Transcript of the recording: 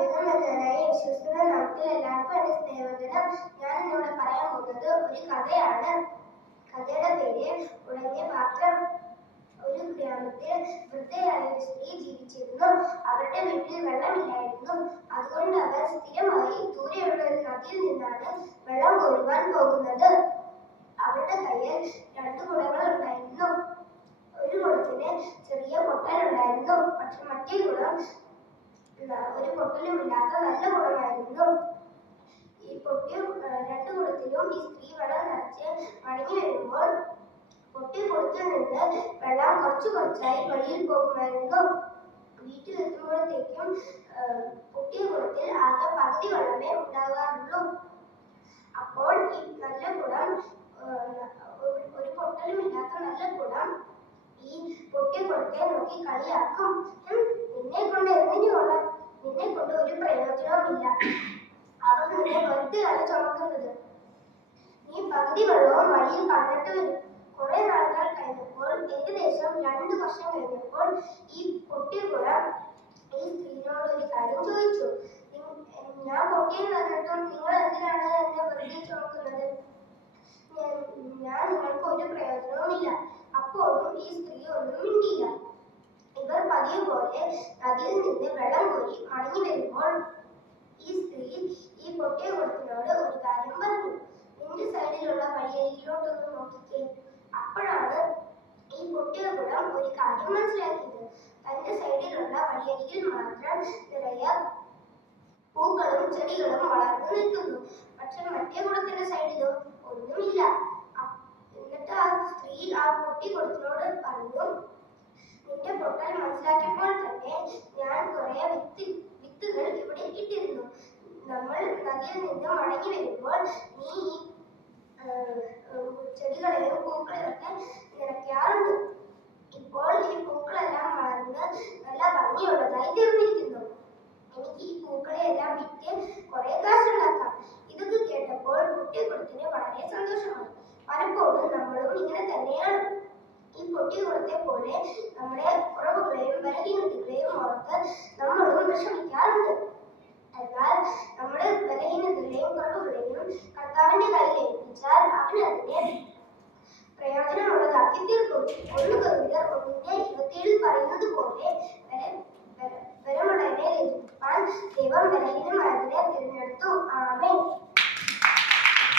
അഭ്യുദയനായ യേശുക്രിസ്തുവിന്റെ നാമത്തിൽ എല്ലാവർക്കും എന്റെ സ്നേഹവന്ദനം. ഞാൻ ഇന്നിവിടെ പറയാൻ പോകുന്നത് ഒരു കഥയാണ്. കഥയുടെ പേര് ഉടഞ്ഞ പാത്രം. ഒരു ഗ്രാമത്തിൽ വൃദ്ധയായ ഒരു സ്ത്രീ ജീവിച്ചിരുന്നു. അവരുടെ വീട്ടിൽ വെള്ളമില്ലായിരുന്നു. അതുകൊണ്ട് അവർ സ്ഥിരമായി ദൂരെയുള്ള ഒരു നദിയിൽ നിന്നാണ് വെള്ളം കോരുവാൻ പോകുന്നത്. അവരുടെ കയ്യിൽ 2 കുടങ്ങൾ ഉണ്ടായിരുന്നു. ഒരു കുടത്തിന് ചെറിയ പൊട്ടലുണ്ടായിരുന്നു. പക്ഷെ മറ്റേ കുടം ഒരു പൊട്ടലുമില്ലാത്ത നല്ല കുടമായിരുന്നു. ഈ പൊട്ടിയ 2 കുടത്തിലും ഈ സ്ത്രീ വെള്ളം നിറച്ച് മടങ്ങി വരുമ്പോൾ പൊട്ടിയ കുടത്തിൽ നിന്ന് വെള്ളം കുറച്ചായി വഴിയിൽ പോകുമായിരുന്നു. വീട്ടിലെത്തുമ്പോഴത്തേക്കും പൊട്ടിയ കുടത്തിൽ ആകെ പകുതി വെള്ളമേ ഉണ്ടാകാറുള്ളൂ. അപ്പോൾ ഈ നല്ല കുടം, ഒരു പൊട്ടലുമില്ലാത്ത നല്ല കുടം, ഈ പൊട്ടിയ കുടത്തെ നോക്കി കളിയാക്കും. നിന്നെ കൊണ്ട് എന്തിനു കൊള്ളാം? നിന്നെ കൊണ്ട് ഒരു പ്രയോജനവുമില്ല. അവർ നിന്നെ വെറുതെയാണ് ചുമക്കുന്നത്. നീ പകുതി വെള്ളവും വഴിയിൽ കളഞ്ഞിട്ട് വരും. കുറെ നാളുകൾ കഴിഞ്ഞപ്പോൾ, ഏകദേശം 2 വർഷം കഴിഞ്ഞപ്പോൾ, ഈ പൊട്ടിയ കുടം ഈ സ്ത്രീയോട് ഒരു കാര്യം ചോദിച്ചു. ഞാൻ പൊട്ടിയെന്ന് പറഞ്ഞിട്ടും നിങ്ങൾ എന്തിനാണ് എന്നെ വെറുതെ ചുമക്കുന്നത്? ഞാൻ നിങ്ങൾക്ക് ഒരു പ്രയോജനവുമില്ല. അപ്പോഴും ഈ സ്ത്രീ ഒന്നും മിണ്ടിയില്ല. ഇവർ പതിവ് പോലെ നദിയിൽ നിന്ന് വെള്ളം കോരി മടങ്ങി വരുമ്പോൾ ഈ സ്ത്രീ ഈ പൊട്ടിയ കുടത്തിനോട് ഒരു കാര്യം പറഞ്ഞു. നിന്റെ സൈഡിലുള്ള വഴിയരികിലോട്ടൊന്ന് നോക്കിക്കേ. അപ്പോഴാണ് ഈ പൊട്ടിയ കുടം ഒരു കാര്യം മനസ്സിലാക്കിയത്. തന്റെ സൈഡിലുള്ള വഴിയരികിൽ മാത്രം നിറയെ പൂക്കളും ചെടികളും വളർന്നു നിൽക്കുന്നു. പക്ഷെ മറ്റേ കുടത്തിന്റെ സൈഡിലോ ഒന്നുമില്ല. എന്നിട്ട് ആ സ്ത്രീ ആ പൊട്ടിയ കുടത്തിനോട് പറഞ്ഞു, നിന്റെ പൊട്ടൽ മനസ്സിലാക്കിയപ്പോൾ തന്നെ ഞാൻ കുറെ വിത്തുകൾ ഇവിടെ ഇട്ടിരുന്നു. നമ്മൾ നദിയിൽ നിന്ന് മടങ്ങി വരുമ്പോൾ നീ ചെടികളെയും പൂക്കളെയും ഒക്കെ നിറയ്ക്കാറുണ്ട്. ഇപ്പോൾ ഈ പൂക്കളെല്ലാം വളർന്ന് നല്ല ഭംഗിയുള്ളതായി തീർന്നിരിക്കുന്നു. എനിക്ക് ഈ പൂക്കളെയെല്ലാം വിറ്റ് കുറെ കാശുണ്ടാക്കാം. ഇതൊക്കെ കേട്ടപ്പോൾ പൊട്ടിയകുടത്തിന് വളരെ സന്തോഷമായി. പലപ്പോഴും നമ്മളും ഇങ്ങനെ തന്നെയാണ്. ഈ പൊട്ടിയ കുടത്തെ പോലെ നമ്മുടെ കുറവുകളെയും ബലഹീനതകളെയും ഓർത്ത് നമ്മളും വിഷമിക്കാറുണ്ട്. എന്നാൽ നമ്മുടെ ബലഹീനതകളെയും കുറവുകളെയും കർത്താവിന്റെ കയ്യിൽ ഏൽപ്പിച്ചാൽ അവൻ അതിനെ പ്രയോജനമുള്ളതാക്കി തീർക്കും. 1 Corinthians 1:27 പറയുന്നത് പോലെ ബലമുള്ളവനെ ലഭിക്കാൻ ദൈവം ബലഹീനമായതിനെ തിരഞ്ഞെടുത്തു. ആമേൻ.